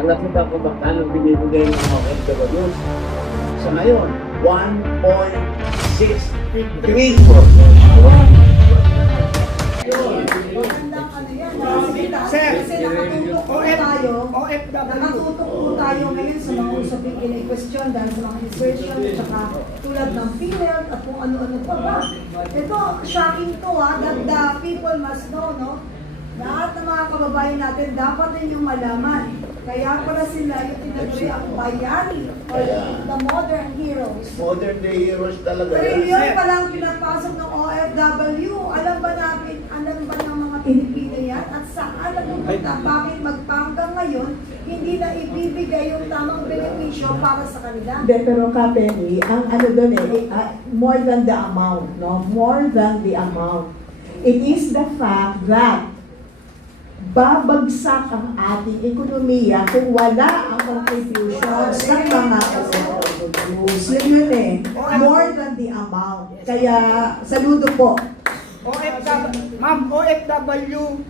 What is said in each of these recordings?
Alam mo ba kung magkano binibigay ng mga OFWs? Sa ngayon, 1.63 po. Sir, kasi nakatutok po tayo. OFW. Nakatutok po tayo ngayon sa mga usaping question dahil sa mga insertion at saka tulad ng PhilHealth at kung ano-ano pa ba. Ito, shocking to that the people must know, no? Lahat ng mga kababayan natin dapat din yung malaman. Kaya pala sila yung tinaguri ang bayani or the modern heroes. Modern day heroes talaga. Trilyon pa lang pinapasok ng OFW. Alam ba ng mga Pilipino yan? At saan napupunta? Bakit magpanggang ngayon, hindi na ibibigay yung tamang benepisyo para sa kanila? Hindi, pero Kapeni, ang ano doon more than the amount, no? More than the amount. It is the fact that babagsak ang ating ekonomiya kung wala ang contributions ng mga OFWs. Yun more than the amount. Kaya, saludo po. Ma'am, OFW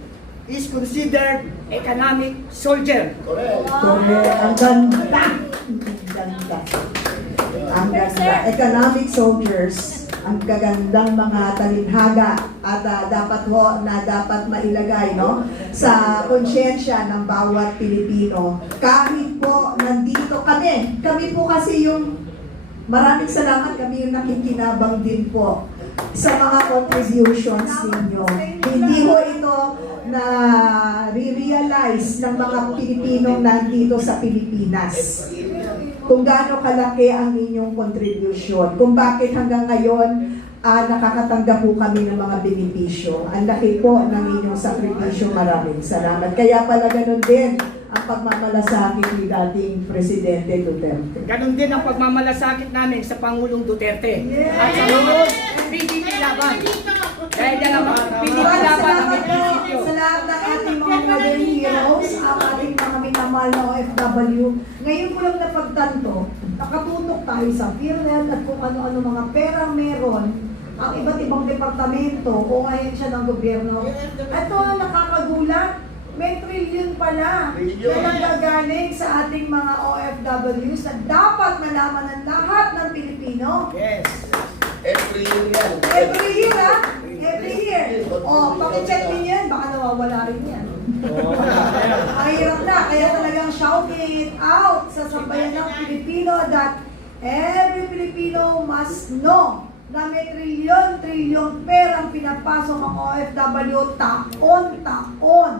is considered economic soldier. Correct. Ang ganda. Ang ganda. Ang ganda. Economic soldiers. Ang gagandang mga talinhaga at dapat mailagay sa konsyensya ng bawat Pilipino. Kahit po nandito kami po kasi yung maraming salamat, kami yung nakikinabang din po sa mga contributions ninyo. Hindi ho ito na re-realize ng mga Pilipinong nandito sa Pilipinas kung gaano kalaki ang inyong contribution, kung bakit hanggang ngayon nakakatanggap po kami ng mga benepisyo. Ang laki po ng inyong sakripisyo, maraming salamat. Kaya pala ganun din ang pagmamalasakit ni dating Presidente Duterte. Ganon din ang pagmamalasakit namin sa Pangulong Duterte. Yes! At sa mga PDP laban. Dahil yan ang mga PDP laban ang may prinsipyo. Sa lahat ng ating mga modern heroes, ang ating mga minamahal na OFW, ngayon ko lang napagtanto, nakatutok tayo sa PhilHealth at kung ano-ano mga perang meron ang iba't ibang departamento o ahensya ng gobyerno. Ito ang nakakagulat. May trilyon pala na nanggagaling sa ating mga OFWs na dapat malaman ng lahat ng Pilipino. Yes. Every year yan. Every year, ha? Every year. O, pakicheck din yan, baka nawawala rin yan. Mahirap na, kaya talagang shout it out sa sambayan ng Pilipino that every Filipino must know na may trilyon perang pinapasok ang OFW taon-taon.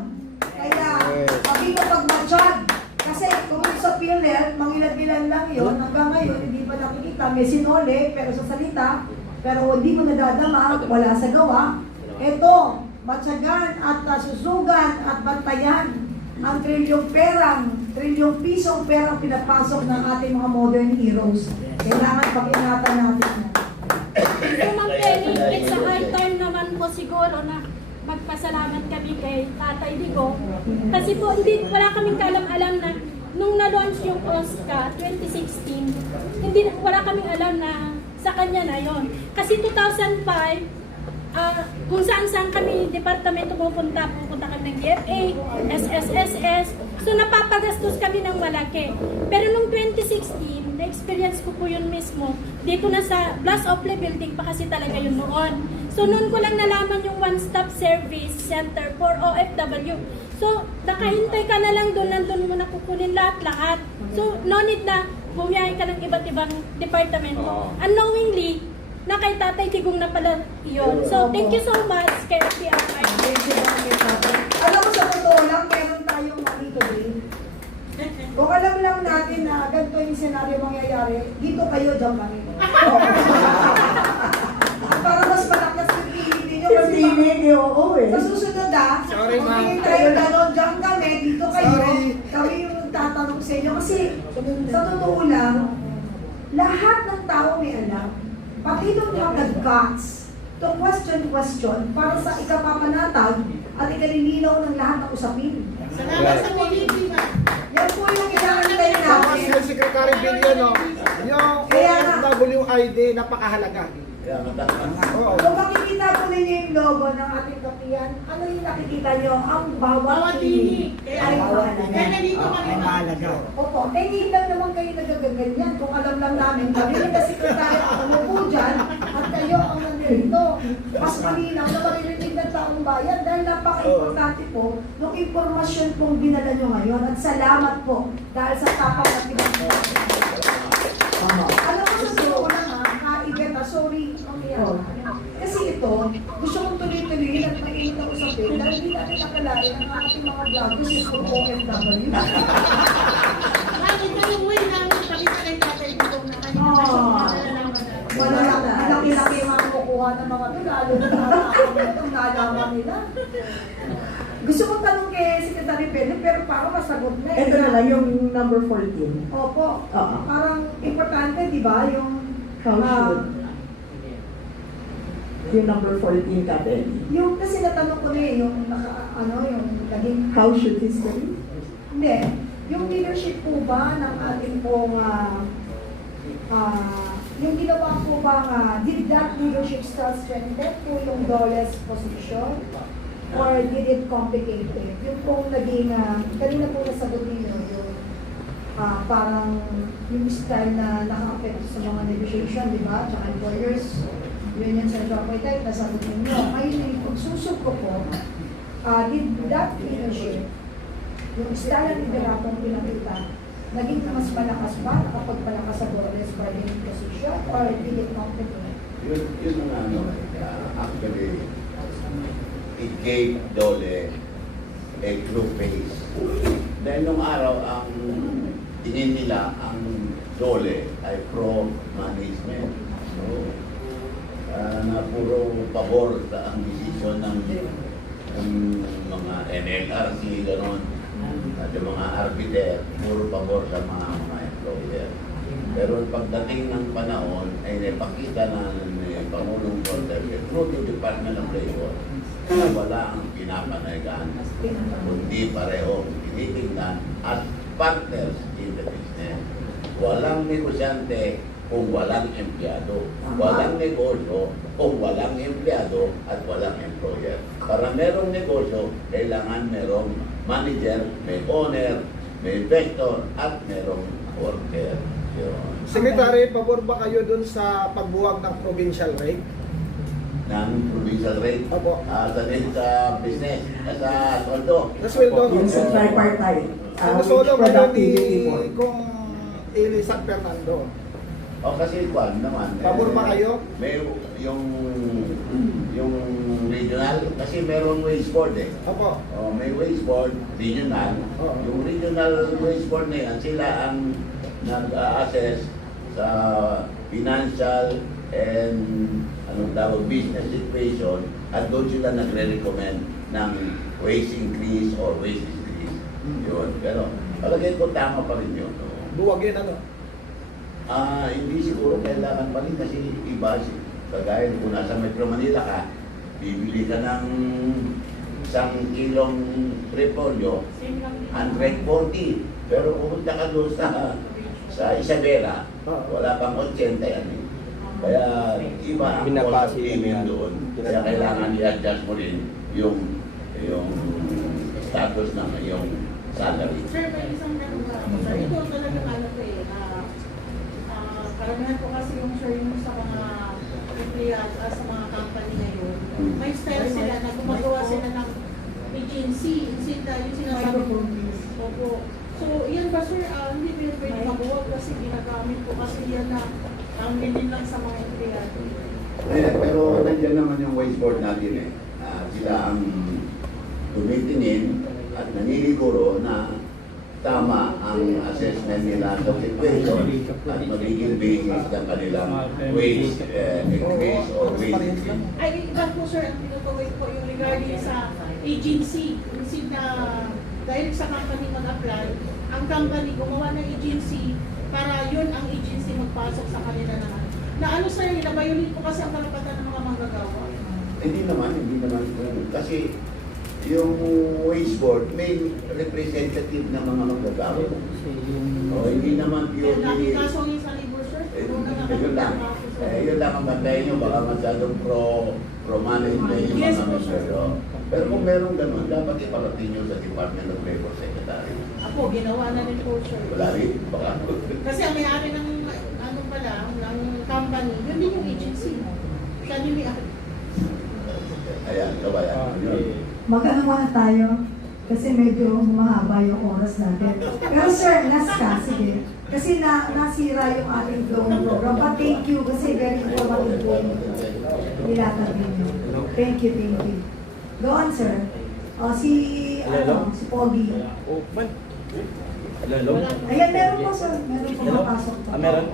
Kaya, sabi ko pag-matsyag, kasi kung sa PhilHealth, mangilan-ilan lang yun, hanggang ngayon, hindi pa nakikita, may sinole, pero sa salita, pero hindi mo nadadama, wala sa gawa. Ito, matyagan at susugan at bantayan ang trilyong pisong perang pinapasok ng ating mga modern heroes. Kailangan pag-ingatan natin. So, Ma'am Penny, it's a high time naman po siguro na magpasalamat kami kay Tatay Digo. Kasi po, wala kaming kaalam-alam na nung na-launch yung OSCA 2016, wala kaming alam na sa kanya na yon. Kasi 2005, kung saan-saan kami departamento pupunta kami ng DFA, SSSS, so napapagastos kami ng malaki. Pero nung 2016, na-experience ko po yun mismo, dito na sa Blast Ople building pa kasi talaga yun noon. So noon ko lang nalaman yung one-stop service center for OFW. So nakahintay ka na lang doon, nandun mo na kukunin lahat-lahat. So no need na bumiyahin ka ng iba't ibang departamento. Unknowingly, na kay Tatay Digong na pala yun. So, thank you so much kay FTRI. Alam mo, sa totoo lang, meron tayong mali today. Kung alam lang natin na ganito yung senaryo mangyayari, dito kayo, dyan kami. Para mas malakas yung pilitin nyo. Kasi sa susunod Sorry, ma'am. kung tayo gano'n, dyan kami, dito kayo, Sorry. kami yung tatanong sa inyo. Kasi sa totoo lang, lahat ng tao may alam. But you don't have the guts to question para sa ikapapanatag at ikalilinaw ng lahat ng usapin. Salamat sa Pilipinas. Yan po yung inaantay Tapos natin. yung Secretary Billion, yung Kaya nga. OFWI Friday, napakahalaga. Kaya matakas. Oo. Kung makikita po ninyo yung logo ng ating kapiyan, ano yung nakikita nyo? Ang bawat Bawat tinig. tinig. Ay, bawat Kaya tinig. nandito kami. Ang mahalaga. Opo, eh hindi lang naman kayo nagaganyan. Kung alam lang namin, kami na sekretaryo ang umupo dyan, at kayo ang nandito. Mas malinaw na maririnig ng taong bayan dahil napaka-importante po ng impormasyon pong dinala nyo ngayon. At salamat po dahil sa tapang at pinag-iwan. Alam mo sa totoo lang ha, Iveta, sorry, umiyak. Kasi ito, gusto kong tuloy-tuloy at mainit na usapin dahil hindi natin nakalain ang ating mga vloggers is kung OFW. Bakit yung way namin pakita kay tatay dito na kanina Oo. masyadong Wala malaki-laki yung mga kukuha ng mga to, lalo na nakakakot itong nalaman nila. Gusto kong tanong kay Secretary Pele, pero parang masagot na eh. Ito na lang yung number 14. Opo, Oo. parang importante, di ba, yung How should? Yung number 14 ka, Benny. yung kasi natanong ko na eh, yung yung naging, How should history? hindi, yung leadership po ba ng ating pong, yung ginawa po ba did that leadership style strengthen po yung Dole's position? Or did it complicate it? Yung pong naging, kanina po nasagot niyo, yung parang yung style na naka-affect sa mga negotiation, di ba? Tsaka employers, union central appointment, nasagot ninyo. Ngayon yung pagsusok ko po, did that leadership, yung style ng lideratong pinakita, naging mas malakas ba? Nakapagpalakas sa Dole's bargaining position? Or did it complicate? Yun ang actually, it gave Dole a true face. Dahil nung araw, ang tingin nila, ang Dole ay pro-management. So, na puro pabor sa ang desisyon ng mga NLRC, gano'n, at yung mga arbiter, puro pabor sa mga employer. Pero pagdating ng panahon, ay napakita na ni Pangulong Duterte through the Department of Labor na wala ang pinapanayagan, kundi pareho tinitingnan at partners in the business. Walang negosyante kung walang empleyado. Walang negosyo kung walang empleyado at walang employer. Para merong negosyo, kailangan merong manager, may owner, may investor, at merong worker. Yun. Secretary, pabor ba kayo dun sa pagbuwag ng provincial rate? Ng provincial rate. Opo. Sa business, sa soldo. Nasweldo Yung sa tripartite. Ano Which solo ngayon ni productivity board. kung Eli San Fernando? O kasi kwan naman. Pabor ba kayo? May yung regional, kasi meron wage board eh. Opo. O, may wage board, regional. Oo. Yung regional wage board na yan, sila ang nag-assess sa financial and anong tawag, business situation, at doon sila nagre-recommend ng wage increase or wage decrease. Yun. Pero palagay ko tama pa rin yun. No? Buwagin ano? Hindi siguro kailangan pa rin kasi iba. Kagaya kung nasa Metro Manila ka, bibili ka ng 1 kilong repolyo, 140. Pero pumunta ka doon sa Isabela, wala pang 80 yan eh. Kaya iba ang cost of living doon. Kaya kailangan i-adjust mo rin yung status ng iyong salary. Sir, may isang ganun pa ako. Sir, ito talaga ano ko eh. Karamihan ko kasi yung sir yung sa mga empleyado, sa mga company ngayon. May style sila na gumagawa sila ng agency. Yung sinasabi ko. Opo. So, yan ba sir, hindi ba yung pwede mabuwag kasi ginagamit ko kasi yan na ang hindi lang sa mga empleyado. Pero nandiyan naman yung wage board natin eh. Sila ang tumitingin at naniniguro na tama ang assessment nila sa situation at magiging basis ng kanilang wage increase or wage increase. Ay, iba po sir, ang tinutuloy ko yung regarding sa agency. Instead na dahil sa company mag-apply, ang company gumawa ng agency para yun ang agency magpasok sa kanila naman. Na ano sir, nabayulin po kasi ang karapatan ng mga manggagawa. Hindi naman. Kasi yung wage board may representative na mga manggagawa. O, hindi naman Kaya lagi purely... kaso yung sa labor, sir. Yun lang. Yun lang ang bantayan nyo, baka masyadong pro-management yung Yes, mga po, member. sir. O. Pero kung meron ganun, dapat iparating nyo sa Department of Labor Secretary. Ako, ginawa na rin po, sir. Wala rin, baka. Kasi ang may-ari ng ano pala, ng company, yun din yung agency. Siya din may-ari. Ayan, kabayan. Yun. Mag-ano muna tayo kasi medyo mahaba yung oras natin. Pero sir, last ka, sige. Kasi nasira yung ating flow ng program. But thank you kasi very informative po yung nilatag ninyo. Thank you, thank you. Go on, sir. Si Pogi. Lalo? Ayan, meron po, sir. Meron po mapasok po. Meron?